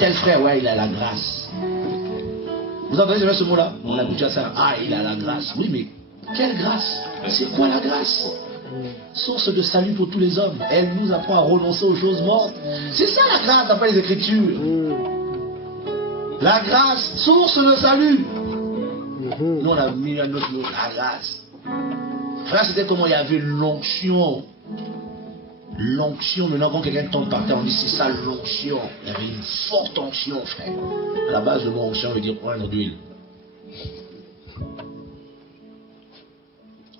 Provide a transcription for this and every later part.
tel frère, ouais, il a la grâce. Vous entendez déjà ce mot-là? On a habitué à ça. Ah, il a la grâce. Oui, mais quelle grâce? C'est quoi la grâce? Source de salut pour tous les hommes. Elle nous apprend à renoncer aux choses mortes. C'est ça la grâce, d'après les Écritures. La grâce, source de salut. Nous, on a mis à notre mot, la grâce. Frère, c'était comment il y avait l'onction. L'onction, maintenant, quand quelqu'un tombe par terre, on dit c'est ça l'onction. Il y avait une forte onction, frère. À la base, le mot onction veut dire oindre d'huile.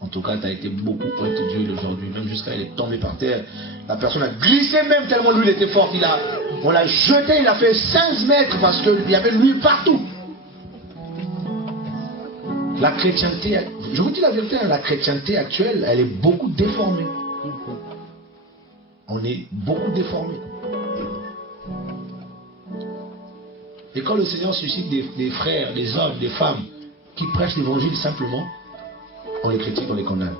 En tout cas, tu as été beaucoup oint d'huile aujourd'hui, même jusqu'à elle est tombée par terre. La personne a glissé même tellement l'huile était forte. On l'a jeté, il a fait 15 mètres parce qu'il y avait de l'huile partout. La chrétienté, je vous dis la vérité, la chrétienté actuelle, elle est beaucoup déformée. On est beaucoup déformé. Et quand le Seigneur suscite des frères, des hommes, des femmes qui prêchent l'évangile simplement, on les critique, on les condamne.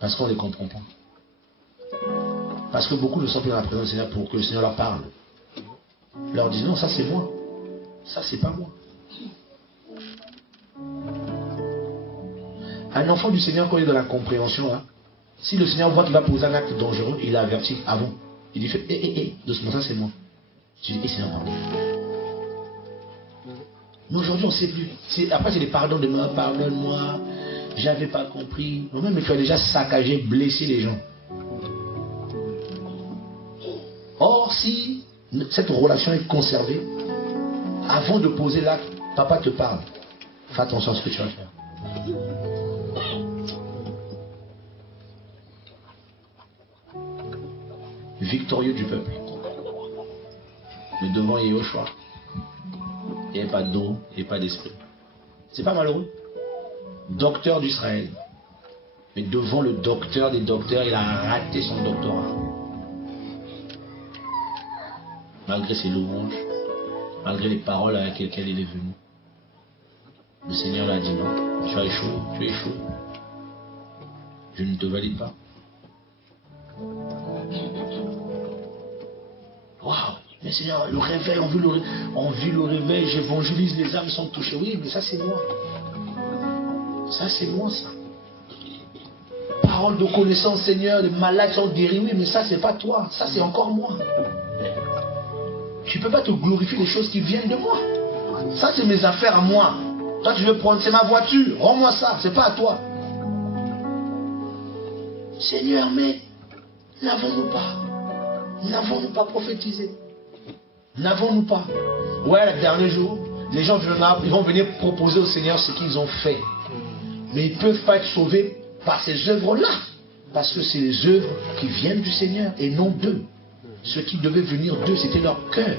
Parce qu'on ne les comprend pas. Parce que beaucoup ne sont plus dans la présence du Seigneur pour que le Seigneur leur parle. Leur disent non, ça c'est moi. Ça c'est pas moi. Un enfant du Seigneur, quand il est dans la compréhension, là, si le Seigneur voit qu'il va poser un acte dangereux, il avertit avant. Il dit, doucement, ça c'est moi. Tu dis, Seigneur, pardon. Mais aujourd'hui, on ne sait plus. Après, c'est des pardons de moi, pardonne-moi, j'avais pas compris. Non, mais tu as déjà saccagé, blessé les gens. Or, si cette relation est conservée, avant de poser l'acte, papa te parle. Fais attention à ce que tu vas faire. Victorieux du peuple. Mais devant Yehoshua, il n'y avait pas d'eau, il n'y avait pas d'esprit. C'est pas malheureux. Docteur d'Israël. Mais devant le docteur des docteurs, il a raté son doctorat. Malgré ses louanges, malgré les paroles avec lesquelles il est venu. Le Seigneur l'a dit non, tu as échoué, tu échoues. Je ne te valide pas. Waouh, mais Seigneur, le réveil, on vit le réveil, j'évangélise, les âmes sont touchées. Oui, mais ça c'est moi. Ça c'est moi, ça. Parole de connaissance, Seigneur, les malades sont guéris. Oui, mais ça c'est pas toi, ça c'est encore moi. Tu ne peux pas te glorifier des choses qui viennent de moi. Ça c'est mes affaires à moi. Toi tu veux prendre, c'est ma voiture, rends-moi ça, c'est pas à toi. Seigneur, mais n'avons-nous pas prophétisé? N'avons-nous pas? Ouais, le dernier jour, les gens ils vont venir proposer au Seigneur ce qu'ils ont fait. Mais ils ne peuvent pas être sauvés par ces œuvres-là. Parce que c'est les œuvres qui viennent du Seigneur et non d'eux. Ce qui devait venir d'eux, c'était leur cœur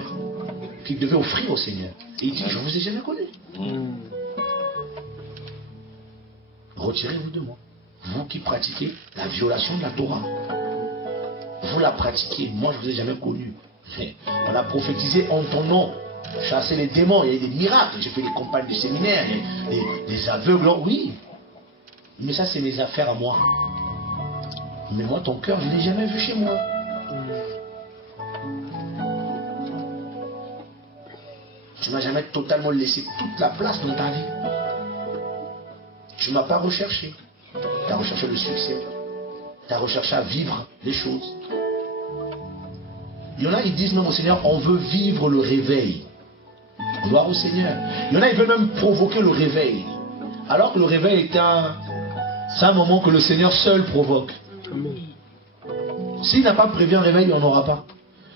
qu'ils devaient offrir au Seigneur. Et il dit, je ne vous ai jamais connu. Retirez-vous de moi. Vous qui pratiquez la violation de la Torah. Vous la pratiquez, moi je ne vous ai jamais connu. On a prophétisé en ton nom, chassé les démons, il y a eu des miracles, j'ai fait des campagnes de séminaire, des aveugles, oui. Mais ça c'est mes affaires à moi. Mais moi ton cœur, je ne l'ai jamais vu chez moi. Tu ne m'as jamais totalement laissé toute la place dans ta vie. Tu ne m'as pas recherché. Tu as recherché le succès. Tu as recherché à vivre les choses. Il y en a, ils disent même au Seigneur, on veut vivre le réveil. Gloire au Seigneur. Il y en a, ils veulent même provoquer le réveil. Alors que le réveil est c'est un moment que le Seigneur seul provoque. S'il n'a pas prévu un réveil, il n'y en aura pas.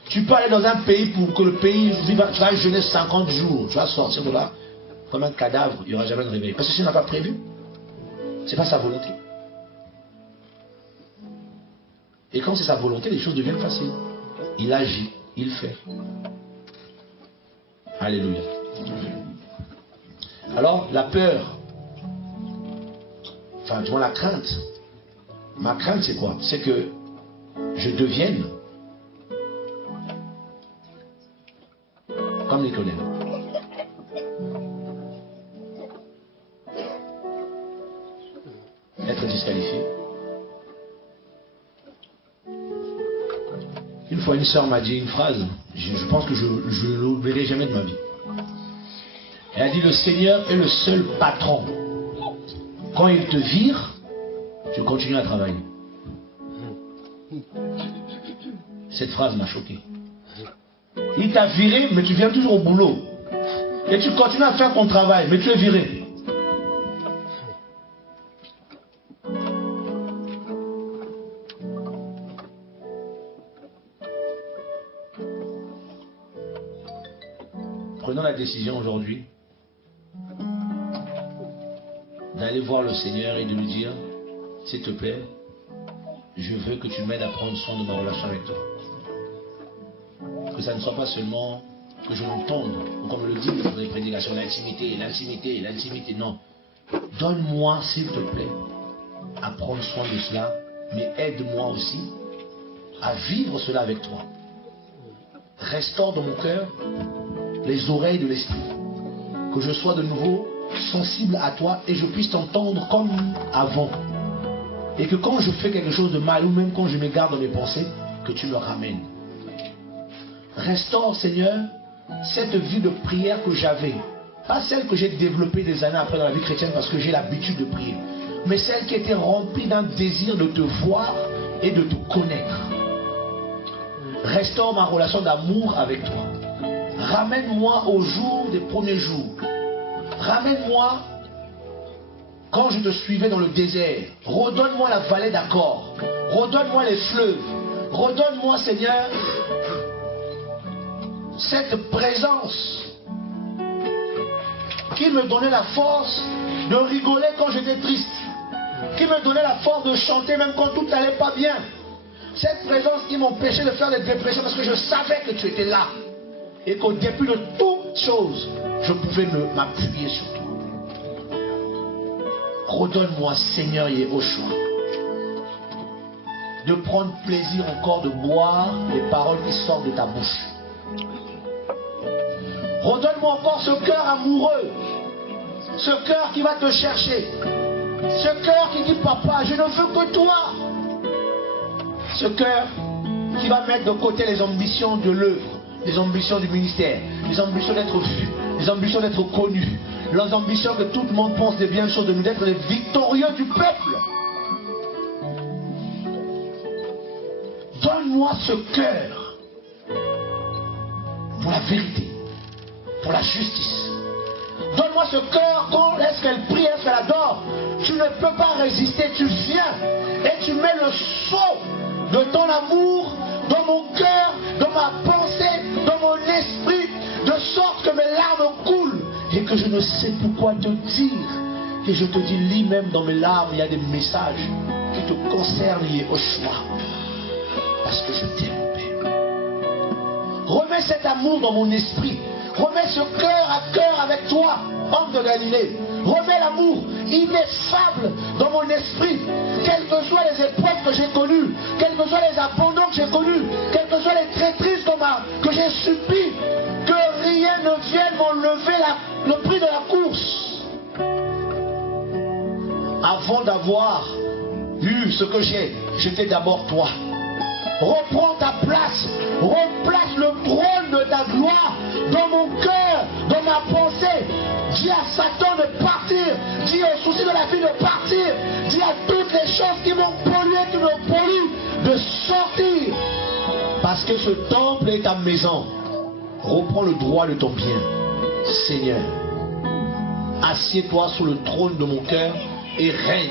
Tu peux aller dans un pays pour que le pays vive, tu vas jeûner 50 jours, tu vas sortir de là comme un cadavre, il n'y aura jamais de réveil. Parce que s'il n'a pas prévu, ce n'est pas sa volonté. Et quand c'est sa volonté, les choses deviennent faciles. Il agit, il fait. Alléluia. Alors, la peur, enfin, tu vois, la crainte. Ma crainte, c'est quoi? C'est que je devienne comme Nicodème. Être disqualifié. Une fois, une sœur m'a dit une phrase, je pense que je ne l'oublierai jamais de ma vie. Elle a dit, le Seigneur est le seul patron. Quand il te vire, tu continues à travailler. Cette phrase m'a choqué. Il t'a viré, mais tu viens toujours au boulot. Et tu continues à faire ton travail, mais tu es viré. Prenons la décision aujourd'hui d'aller voir le Seigneur et de lui dire, s'il te plaît, je veux que tu m'aides à prendre soin de ma relation avec toi. Que ça ne soit pas seulement que je l'entende, ou comme le dit dans les prédications, l'intimité, l'intimité, l'intimité. Non. Donne-moi, s'il te plaît, à prendre soin de cela, mais aide-moi aussi à vivre cela avec toi. Restaure dans mon cœur les oreilles de l'esprit. Que je sois de nouveau sensible à toi et je puisse t'entendre comme avant. Et que quand je fais quelque chose de mal ou même quand je m'égare dans mes pensées, que tu me ramènes. Restaure, Seigneur, cette vie de prière que j'avais. Pas celle que j'ai développée des années après dans la vie chrétienne parce que j'ai l'habitude de prier. Mais celle qui était remplie d'un désir de te voir et de te connaître. Restaure ma relation d'amour avec toi. Ramène-moi au jour des premiers jours. Ramène-moi quand je te suivais dans le désert. Redonne-moi la vallée d'Accord. Redonne-moi les fleuves. Redonne-moi, Seigneur, cette présence qui me donnait la force de rigoler quand j'étais triste. Qui me donnait la force de chanter même quand tout n'allait pas bien. Cette présence qui m'empêchait de faire des dépressions parce que je savais que tu étais là. Et qu'au début de toute chose, je pouvais m'appuyer sur toi. Redonne-moi, Seigneur Yehoshua, de prendre plaisir encore de boire les paroles qui sortent de ta bouche. Redonne-moi encore ce cœur amoureux, ce cœur qui va te chercher, ce cœur qui dit, papa, je ne veux que toi. Ce cœur qui va mettre de côté les ambitions de l'œuvre, les ambitions du ministère, les ambitions d'être vu, les ambitions d'être connu, les ambitions que tout le monde pense des bien choses de nous, d'être les victorieux du peuple. Donne-moi ce cœur pour la vérité, pour la justice. Donne-moi ce cœur quand est-ce qu'elle prie, est-ce qu'elle adore. Tu ne peux pas résister, tu viens et tu mets le sceau de ton amour dans mon cœur, dans ma pensée, dans mon esprit, de sorte que mes larmes coulent et que je ne sais plus quoi te dire. Et je te dis, lis même dans mes larmes, il y a des messages qui te concernent, Yehoshua, parce que je t'aime, Père. Remets cet amour dans mon esprit. Remets ce cœur à cœur avec toi, homme de Galilée. Remets l'amour ineffable dans mon esprit. Quelles que soient les épreuves que j'ai connues, quels que soient les abandons que j'ai connus, quelles que soient les traîtrises que j'ai subies, que rien ne vienne m'enlever le prix de la course. Avant d'avoir eu ce que j'ai, j'étais d'abord toi. Reprends ta place, replace le trône de ta gloire dans mon cœur, dans ma pensée. Dis à Satan de partir, dis aux soucis de la vie de partir, dis à toutes les choses qui m'ont pollué, qui me polluent, de sortir. Parce que ce temple est ta maison. Reprends le droit de ton bien. Seigneur, assieds-toi sur le trône de mon cœur et règne.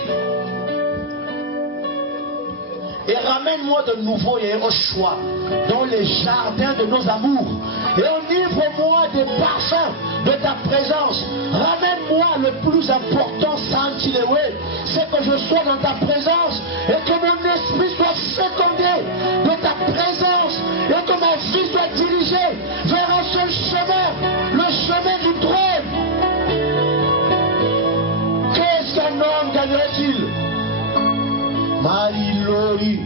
Et ramène-moi de nouveau, Yehoshua, dans les jardins de nos amours. Et enivre-moi des parfums de ta présence. Ramène-moi le plus important, Saint-Chilewe, c'est que je sois dans ta présence et que mon esprit soit fécondé de ta présence et que ma vie soit dirigée vers un seul chemin, le chemin du trône. Qu'est-ce qu'un homme gagnerait-il? Marie-Lori.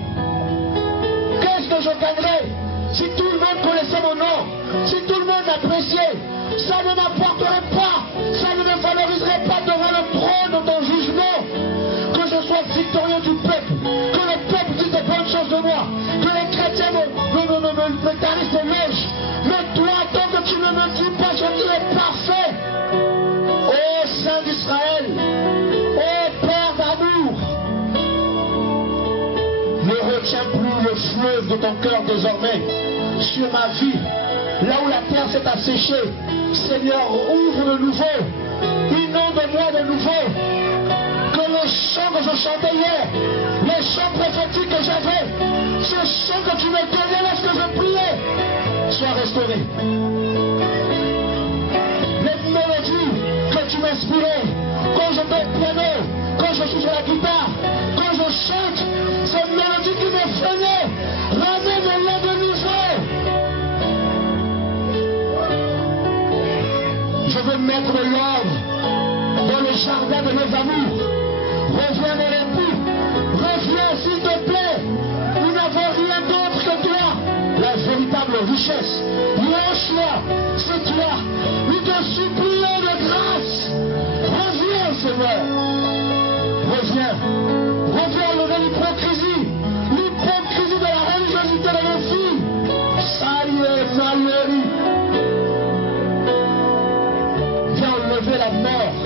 Qu'est-ce que je gagnerais si tout le monde connaissait mon nom, si tout le monde m'appréciait? Ça ne m'apporterait pas, ça ne me valoriserait pas devant le trône de ton jugement. Que je sois victorieux du peuple, que le peuple dise des bonnes choses de moi, que les chrétiens chrétien me tarisse des loges. Mais toi, tant que tu ne me dis pas que tu es parfait, ô Saint d'Israël, ô Père d'amour, ne retiens plus le fleuve de ton cœur désormais sur ma vie, là où la terre s'est asséchée. Seigneur, ouvre de nouveau, inonde-moi de nouveau, que le chant que je chantais hier, les chants prophétiques que j'avais, ce chant que tu me donnais lorsque je priais, soit restauré. Les mélodies que tu m'inspirais, quand je fais le piano, quand je suis sur la guitare, quand je chante, ces mélodies qui me freinaient, ramène-les de nouveau. Je veux mettre de l'ordre dans le jardin de mes amours. Reviens mon époux, reviens s'il te plaît. Nous n'avons rien d'autre que toi. La véritable richesse, lâche-la, c'est toi. Nous te supplions de grâce. Reviens Seigneur. Reviens. Reviens enlever l'hypocrisie. L'hypocrisie de la religiosité de nos filles. Salut, salut. Viens enlever la mort.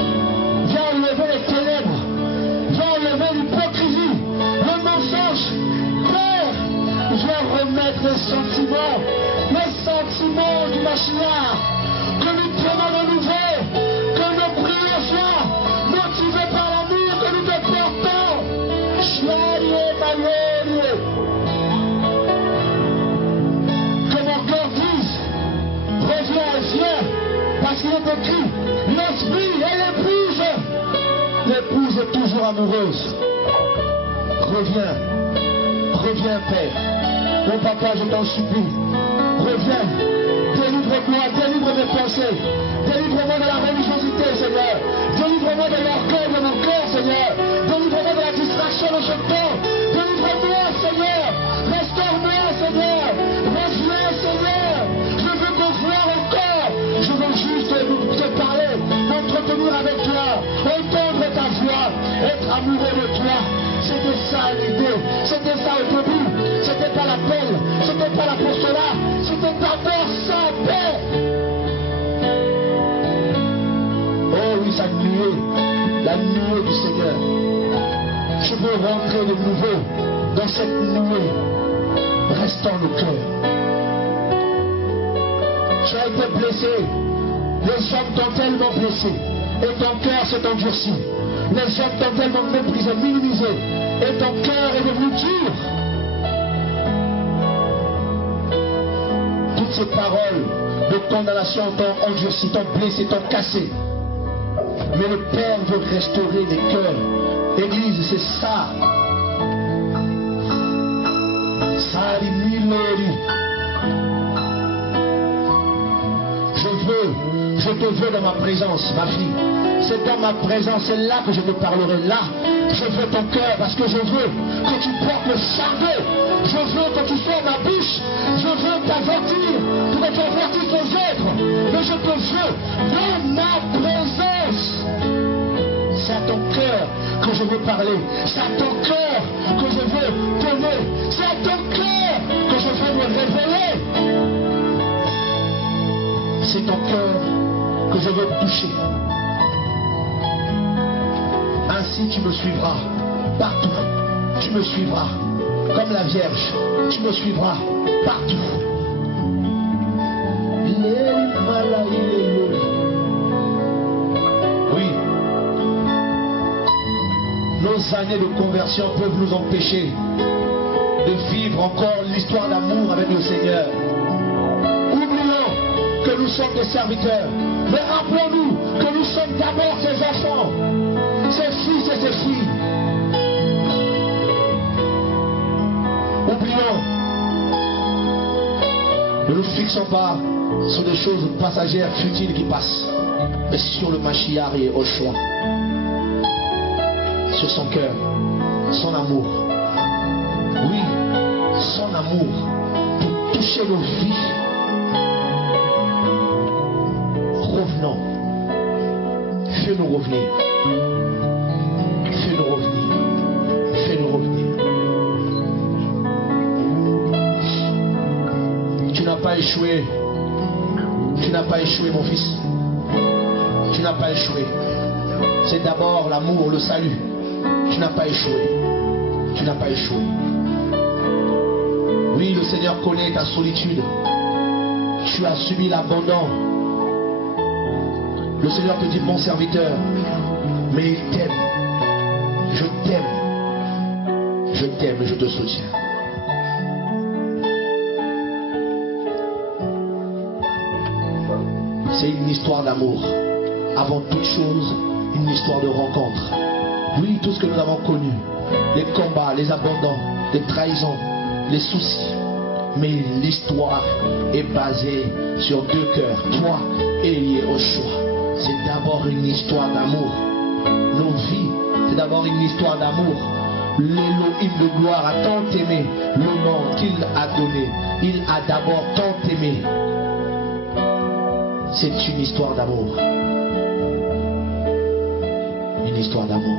Viens enlever les ténèbres. Viens enlever l'hypocrisie, le mensonge. Père, viens remettre les sentiments du Mashiach. Que nous prenons de nouveau, que nos prières soient motivées par l'amour que nous te portons. Que mon cœur dise, reviens, viens, parce qu'il est écrit, l'esprit et l'épouse. L'épouse est toujours amoureuse. Reviens. Reviens, Père. Mon papa, je t'en supplie. Reviens. Délivre-moi, délivre mes pensées. Délivre-moi de la religiosité, Seigneur. Délivre-moi de l'orgueil de mon cœur, Seigneur. Délivre-moi de la distraction de ce temps. Délivre-moi, Seigneur. Restaure-moi, Seigneur. Reviens, Seigneur. Je veux te voir encore. Je veux juste te parler, m'entretenir avec toi, entendre ta voix, être amoureux de toi. C'était ça l'idée, c'était ça au début, c'était pas l'appel, c'était pas l'apostolat, c'était d'abord ça, Père. Oh oui, sa nuée, la nuée du Seigneur. Je veux rentrer de nouveau dans cette nuée, restant le cœur. Tu as été blessé. Les hommes t'ont tellement blessé et ton cœur s'est endurci. Les hommes t'ont tellement méprisé, minimisé et ton cœur est devenu dur. Toutes ces paroles de condamnation t'ont endurci, t'ont blessé, t'ont cassé. Mais le Père veut restaurer des cœurs. Église, c'est ça. Sari Milori. Je te veux dans ma présence, ma fille. C'est dans ma présence, c'est là que je te parlerai. Là, je veux ton cœur parce que je veux que tu portes le fardeau. Je veux que tu sois ma bouche. Je veux t'avertir, pour que tu avertisses les autres. Mais je te veux dans ma présence. C'est à ton cœur que je veux parler. C'est à ton cœur que je veux donner. C'est à ton cœur que je veux me révéler. C'est ton cœur que je veux toucher. Ainsi tu me suivras partout. Tu me suivras comme la Vierge. Tu me suivras partout. Oui. Nos années de conversion peuvent nous empêcher de vivre encore l'histoire d'amour avec le Seigneur. Que nous sommes des serviteurs. Mais rappelons-nous que nous sommes d'abord ses enfants, ses fils et ses filles. Oublions. Ne nous fixons pas sur des choses passagères, futiles qui passent, mais sur le Mashiach et au choix. Sur son cœur, son amour. Oui, son amour pour toucher nos vies. Revenons. Fais-nous revenir. Fais-nous revenir. Fais-nous revenir. Tu n'as pas échoué. Tu n'as pas échoué, mon fils. Tu n'as pas échoué. C'est d'abord l'amour, le salut. Tu n'as pas échoué. Tu n'as pas échoué. Oui, le Seigneur connaît ta solitude. Tu as subi l'abandon. Le Seigneur te dit, bon serviteur, mais il t'aime. Je t'aime. Je t'aime et je te soutiens. C'est une histoire d'amour. Avant toute chose, une histoire de rencontre. Oui, tout ce que nous avons connu, les combats, les abandons, les trahisons, les soucis. Mais l'histoire est basée sur deux cœurs, toi et Yehoshua. C'est d'abord une histoire d'amour. Nos vies, c'est d'abord une histoire d'amour. L'Élohim de gloire a tant aimé le monde qu'il a donné. Il a d'abord tant aimé. C'est une histoire d'amour. Une histoire d'amour.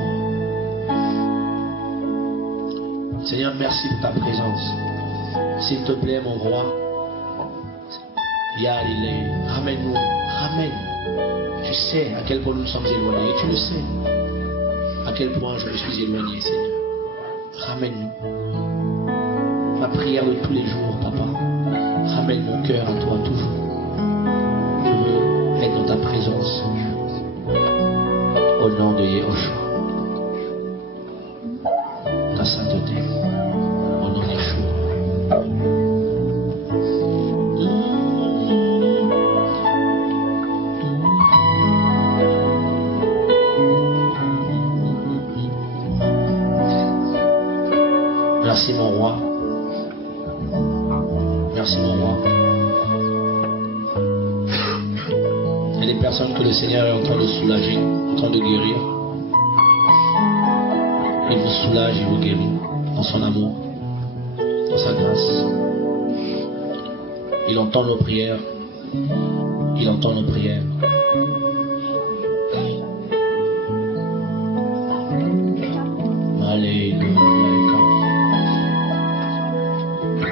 Seigneur, merci pour ta présence. S'il te plaît, mon roi, ramène-nous, ramène. Tu sais à quel point nous sommes éloignés. Et tu le sais. À quel point je me suis éloigné, Seigneur. Ramène-nous. Ma prière de tous les jours, Papa. Ramène mon cœur à toi toujours. Je veux être dans ta présence. Au nom de Yehoshua. Ta sainteté. Au nom de Yeshua. Merci mon roi. Merci mon roi. Il y a des personnes que le Seigneur est en train de soulager, en train de guérir. Il vous soulage, il vous guérit dans son amour, dans sa grâce. Il entend nos prières. Il entend nos prières. Alléluia.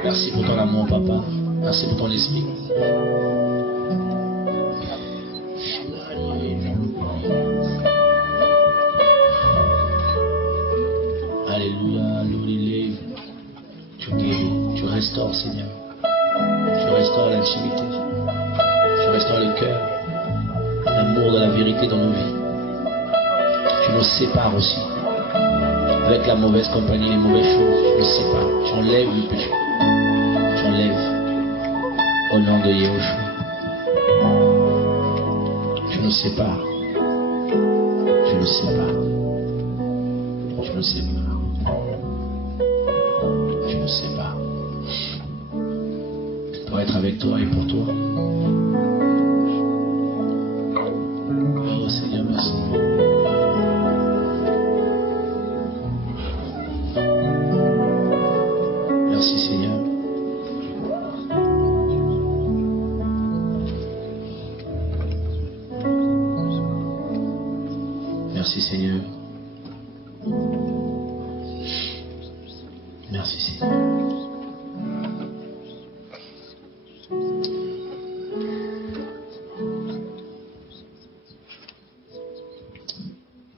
Merci pour ton amour, Papa. Merci pour ton esprit. Alléluia, alléluia. Tu guéris, tu restaures, Seigneur. Tu restaures l'intimité. Tu restaures le cœur. L'amour de la vérité dans nos vies. Tu nous sépares aussi. Avec la mauvaise compagnie, les mauvaises choses. Tu nous sépares. Tu enlèves le péché. Tu enlèves. Au nom de Yehoshua. Tu nous sépares. Tu nous sépares. Tu nous sépares. Tu nous sépares. Pour être avec toi et pour toi. Oh Seigneur, merci. Merci Seigneur. Merci Seigneur. Merci Seigneur.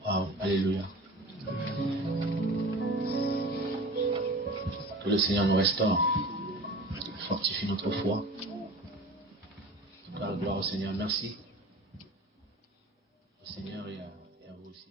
Wow, alléluia. Que le Seigneur nous restaure, fortifie notre foi. Gloire au Seigneur, merci. Au Seigneur et à vous aussi.